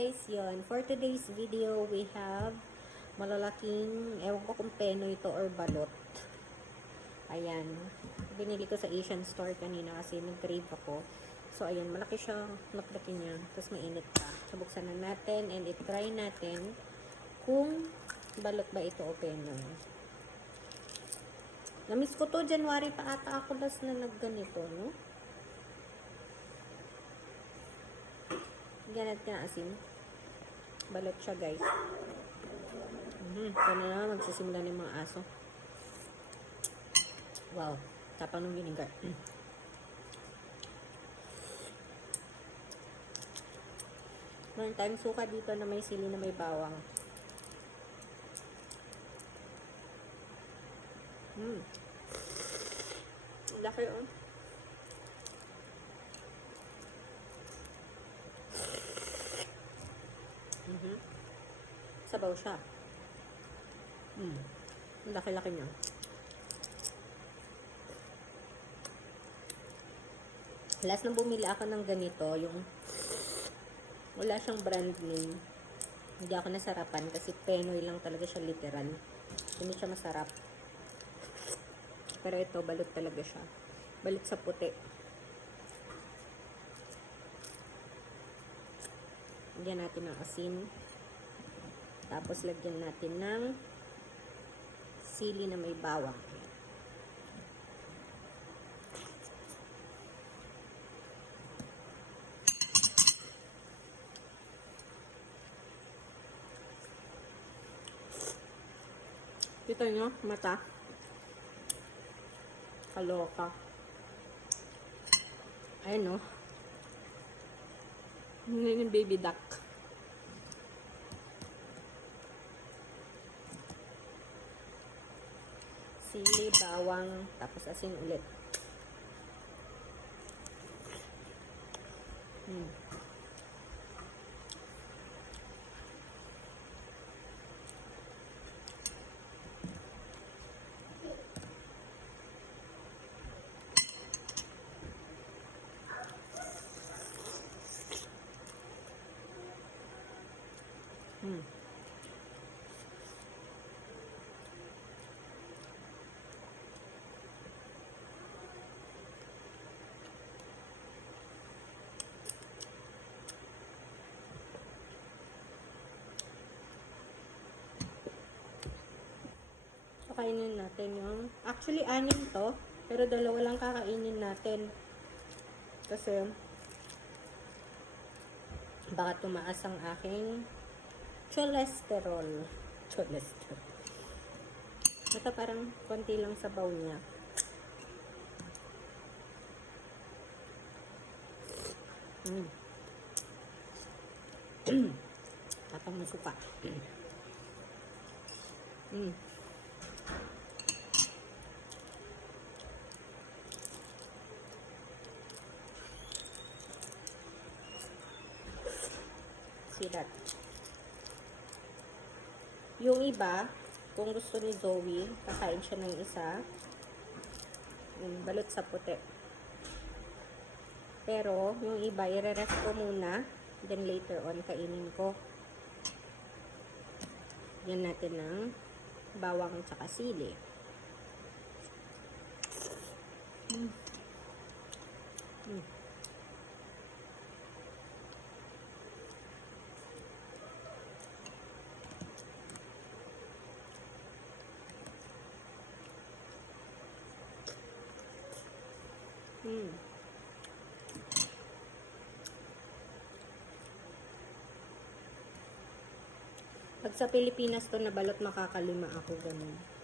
guys, yon For today's video, we have malalaking, ewan ko kung peno ito or balot. Ayan. Binili ko sa Asian store kanina kasi nag-crave ako. So, ayun, malaki siya, malaki niya. Tapos mainit pa. So, buksan na natin and i-try natin kung balot ba ito o peno. Namiss ko to, January pa ata ako last na nagganito, no? Ganat ka na asin. Balot siya, guys. Mhm, ito na naman, magsisimula ng mga aso. Wow, tapang ng vinegar. Mm. Meron tayong suka dito na may sili na may bawang. Hmm. Laki oh. Sabaw siya. Hmm. Ang laki-laki niya. Last nang bumili ako ng ganito, yung wala siyang brand name. Hindi ako nasarapan kasi Penoy lang talaga siya literal. Hindi siya masarap. Pero ito, balot talaga siya. Balot sa puti. Lagyan natin ng asin. Tapos lagyan natin ng sili na may bawang. Kita nyo, mata. Kaloka. Ayun no. Hindi yung baby duck. Sili, bawang, tapos asin ulit. Hmm. So, kainin natin yung... Actually, anim to. Pero dalawa lang kakainin natin. Kasi, baka tumaas ang aking cholesterol. Cholesterol. Ito parang konti lang sa bowl niya. Mm. Tapang ng suka. Mm. That? Yung iba, kung gusto ni Zoe, kakain siya ng isa. Yung balot sa puti. Pero, yung iba, i-rest ko muna. Then later on, kainin ko. Yan natin ng bawang tsaka sili. Mm. Mm. Pag sa Pilipinas to na balot makakalima ako ganun.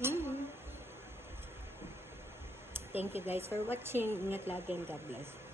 Mm. Thank you guys for watching. Ingat lagi and God bless.